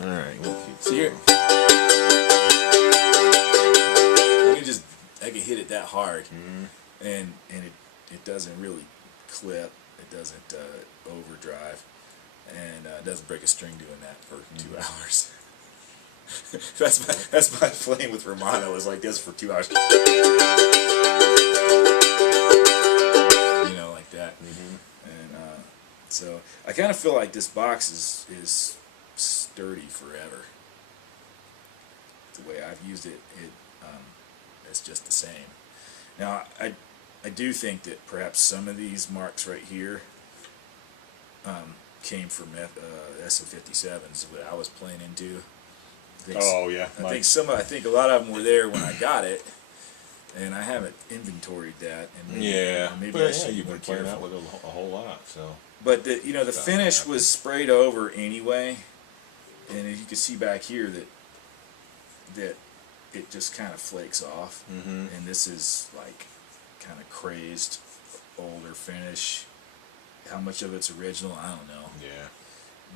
All right, we'll keep See here. I can hit it that hard, and it doesn't really clip. It doesn't overdrive, and it doesn't break a string doing that for 2 hours. that's my playing with Romano is like this for 2 hours. You know, like that. And so I kind of feel like this box is sturdy forever. The way I've used it, it's just the same. Now I do think that perhaps some of these marks right here came from SM57s that I was playing into. Oh yeah. I think a lot of them were there when I got it, and I haven't inventoried that. And maybe, maybe I should you've be more been playing careful. out with a whole lot, so. But the finish was sprayed over anyway, and as you can see back here that it just kind of flakes off, and this is like kind of crazed older finish. How much of it's original, I don't know. Yeah.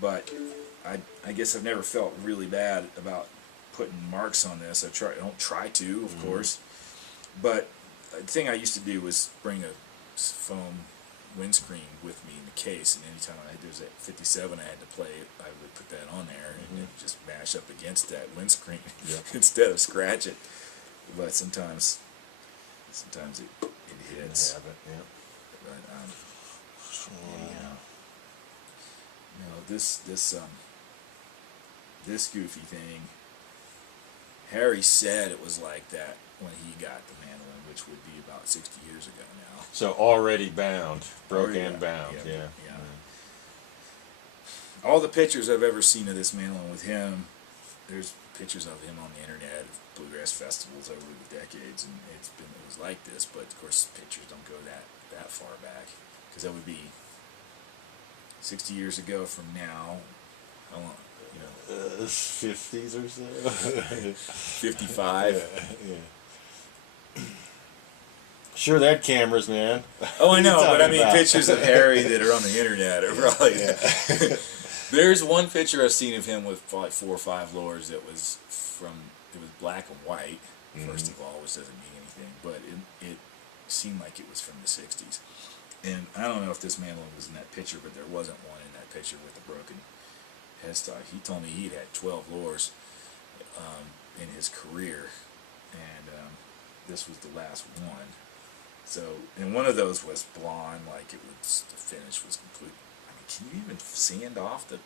But I guess I've never felt really bad about putting marks on this. I don't try to, of course. But the thing I used to do was bring a foam windscreen with me in the case, and anytime there's a 57 I had to play, I would put that on there and just mash up against that windscreen instead of scratch it. But sometimes it hits. Have it, yeah. But anyhow, this goofy thing, Harry said it was like that when he got the mandolin, which would be about 60 years ago now. So already bound, broke and bound, yeah. All the pictures I've ever seen of this mandolin with him, there's pictures of him on the internet of bluegrass festivals over the decades, and it was like this. But of course, pictures don't go that far back, because that would be 60 years ago from now. How long? 50s or so. 55. Yeah. Sure, they had cameras, man. Oh, I know, but I mean, about? pictures of Harry that are on the internet are probably. There's one picture I've seen of him with like 4 or 5 LLoars that was it was black and white, first of all, which doesn't mean anything, but it seemed like it was from the 60s. And I don't know if this mandolin was in that picture, but there wasn't one in that picture with the broken headstock. He told me he'd had 12 LLoars in his career, and this was the last one. So, and one of those was blonde, like the finish was complete. I mean, can you even sand off the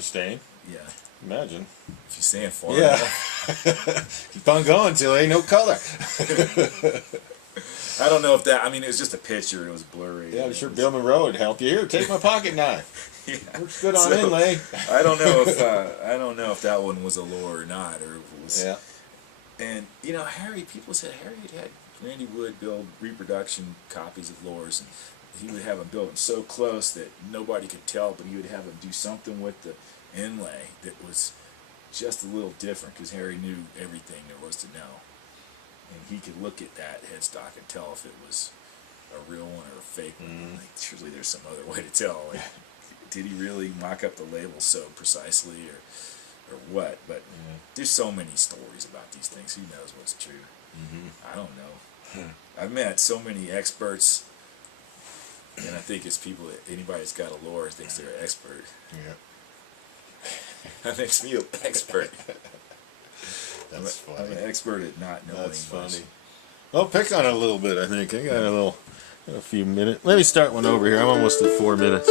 stain? Yeah. Imagine. If you sand far enough. Keep on going till ain't no color. I don't know if that, I mean, it was just a picture, it was blurry. Yeah, I'm sure Bill Monroe would help you. Here, take my pocket knife. Works good on inlay. I don't know if that one was a LLoar or not, or if it was. Yeah. And Harry, people said Harry had Randy Wood build reproduction copies of LLoars, and he would have them built so close that nobody could tell, but he would have them do something with the inlay that was just a little different, because Harry knew everything there was to know. And he could look at that headstock and tell if it was a real one or a fake one. Like, surely there's some other way to tell. Like, did he really mock up the label so precisely, or what? But there's so many stories about these things. Who knows what's true? I don't know. I've met so many experts, and I think it's people that anybody that's got a LLoar thinks they're an expert. Yeah. That makes me an expert. That's funny. I'm an expert at not knowing. That's funny. Well, pick on it a little bit, I think. I got a few minutes. Let me start one over here. I'm almost at 4 minutes.